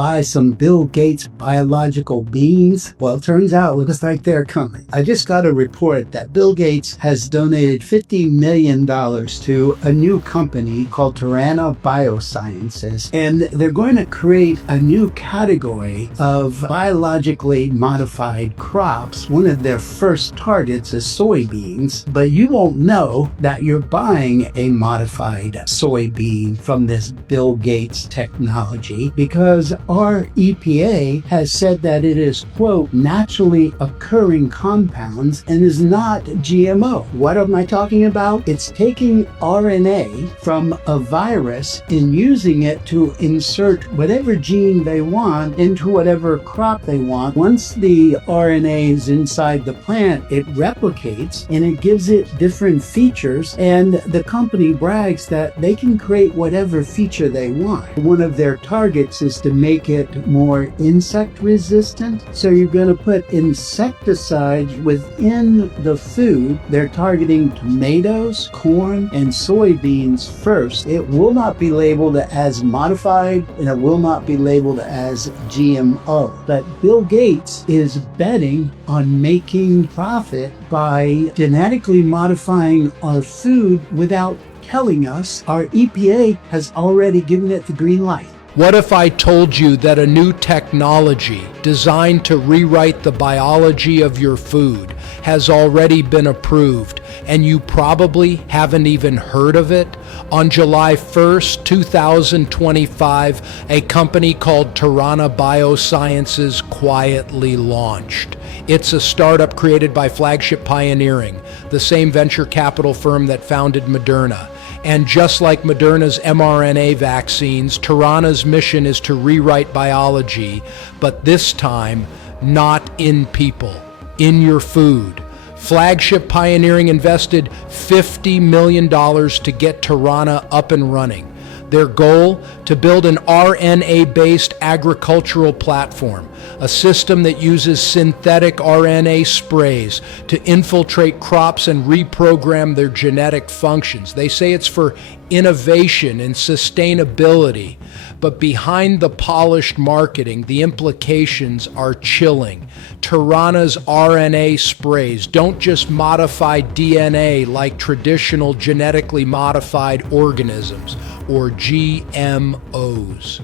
buy some Bill Gates biological beans? Well, it turns out it looks like they're coming. I just got a report that Bill Gates has donated $50 million to a new company called Terrana Biosciences, and they're going to create a new category of biologically modified crops. One of their first targets is soybeans, but you won't know that you're buying a modified soybean from this Bill Gates technology because our EPA has said that it is, quote, naturally occurring compounds and is not GMO. What am I talking about? It's taking RNA from a virus and using it to insert whatever gene they want into whatever crop they want. Once the RNA is inside the plant, it replicates and it gives it different features, and the company brags that they can create whatever feature they want. One of their targets is to make it more insect resistant, so you're going to put insecticides within the food. They're targeting tomatoes, corn, and soybeans first. It will not be labeled as modified and it will not be labeled as GMO. But Bill Gates is betting on making profit by genetically modifying our food without telling us. Our EPA has already given it the green light. What if I told you that a new technology designed to rewrite the biology of your food has already been approved and you probably haven't even heard of it? On July 1st, 2025, a company called Terrana Biosciences quietly launched. It's a startup created by Flagship Pioneering, the same venture capital firm that founded Moderna. And just like Moderna's mRNA vaccines, Terrana's mission is to rewrite biology, but this time, not in people, in your food. Flagship Pioneering invested $50 million to get Terrana up and running. Their goal? To build an RNA-based agricultural platform, a system that uses synthetic RNA sprays to infiltrate crops and reprogram their genetic functions. They say it's for innovation and sustainability, but behind the polished marketing, the implications are chilling. Terrana's RNA sprays don't just modify DNA like traditional genetically modified organisms or GMOs.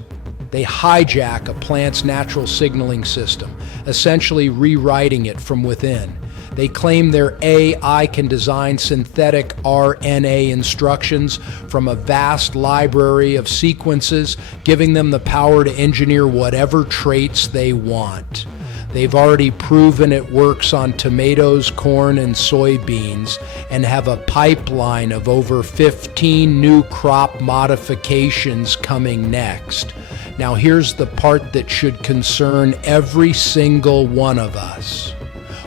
They hijack a plant's natural signaling system, essentially rewriting it from within. They claim their AI can design synthetic RNA instructions from a vast library of sequences, giving them the power to engineer whatever traits they want. They've already proven it works on tomatoes, corn, and soybeans, and have a pipeline of over 15 new crop modifications coming next. Now here's the part that should concern every single one of us.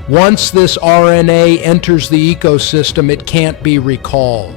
Once this RNA enters the ecosystem, it can't be recalled.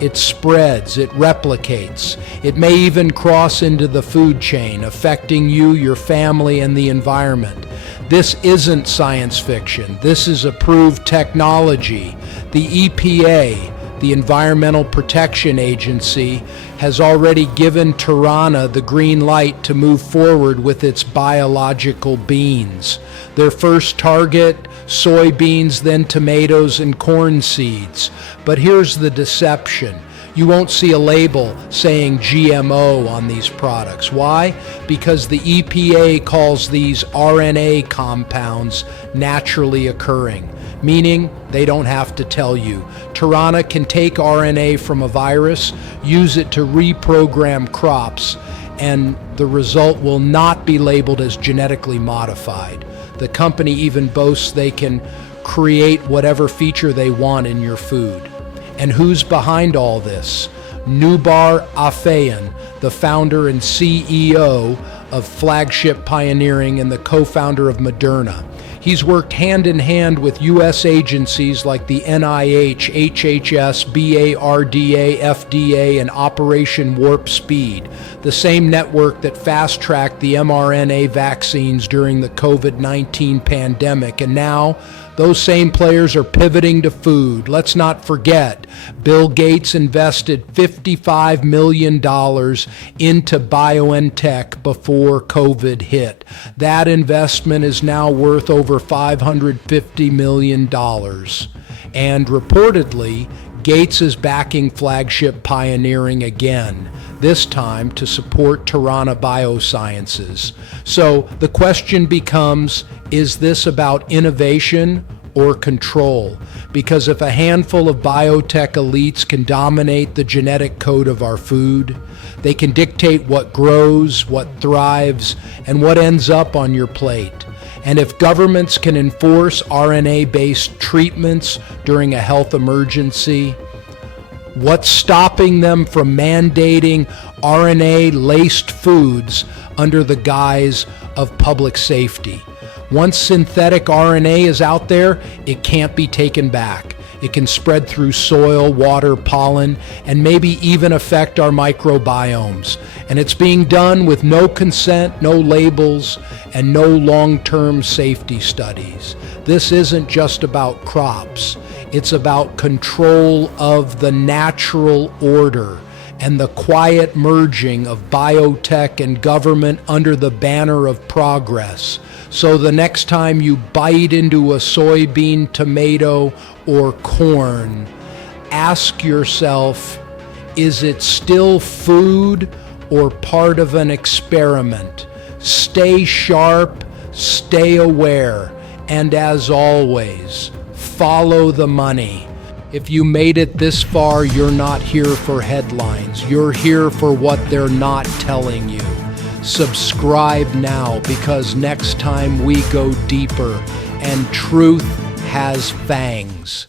It spreads, it replicates. It may even cross into the food chain, affecting you, your family, and the environment. This isn't science fiction. This is approved technology. The EPA, the Environmental Protection Agency, has already given Terrana the green light to move forward with its biological beans. Their first target, soybeans, then tomatoes and corn seeds. But here's the deception. You won't see a label saying GMO on these products. Why? Because the EPA calls these RNA compounds naturally occurring, meaning they don't have to tell you. Terrana can take RNA from a virus, use it to reprogram crops, and the result will not be labeled as genetically modified. The company even boasts they can create whatever feature they want in your food. And who's behind all this? Noubar Afeyan, the founder and CEO of Flagship Pioneering and the co-founder of Moderna. He's worked hand in hand with U.S. agencies like the NIH, HHS, BARDA, FDA, and Operation Warp Speed, the same network that fast-tracked the mRNA vaccines during the COVID-19 pandemic. And now, Those same players are pivoting to food. Let's not forget, Bill Gates invested $55 million into BioNTech before COVID hit. That investment is now worth over $550 million. And reportedly, Gates is backing Flagship Pioneering again, this time to support Terrana Biosciences. So the question becomes, is this about innovation or control? Because if a handful of biotech elites can dominate the genetic code of our food, they can dictate what grows, what thrives, and what ends up on your plate. And if governments can enforce RNA-based treatments during a health emergency, what's stopping them from mandating RNA-laced foods under the guise of public safety? Once synthetic RNA is out there, it can't be taken back. It can spread through soil, water, pollen, and maybe even affect our microbiomes. And it's being done with no consent, no labels, and no long-term safety studies. This isn't just about crops. It's about control of the natural order and the quiet merging of biotech and government under the banner of progress. So the next time you bite into a soybean, tomato, or corn, ask yourself, is it still food or part of an experiment? Stay sharp, stay aware, and as always, follow the money. If you made it this far, you're not here for headlines. You're here for what they're not telling you. Subscribe now, because next time we go deeper and truth has fangs.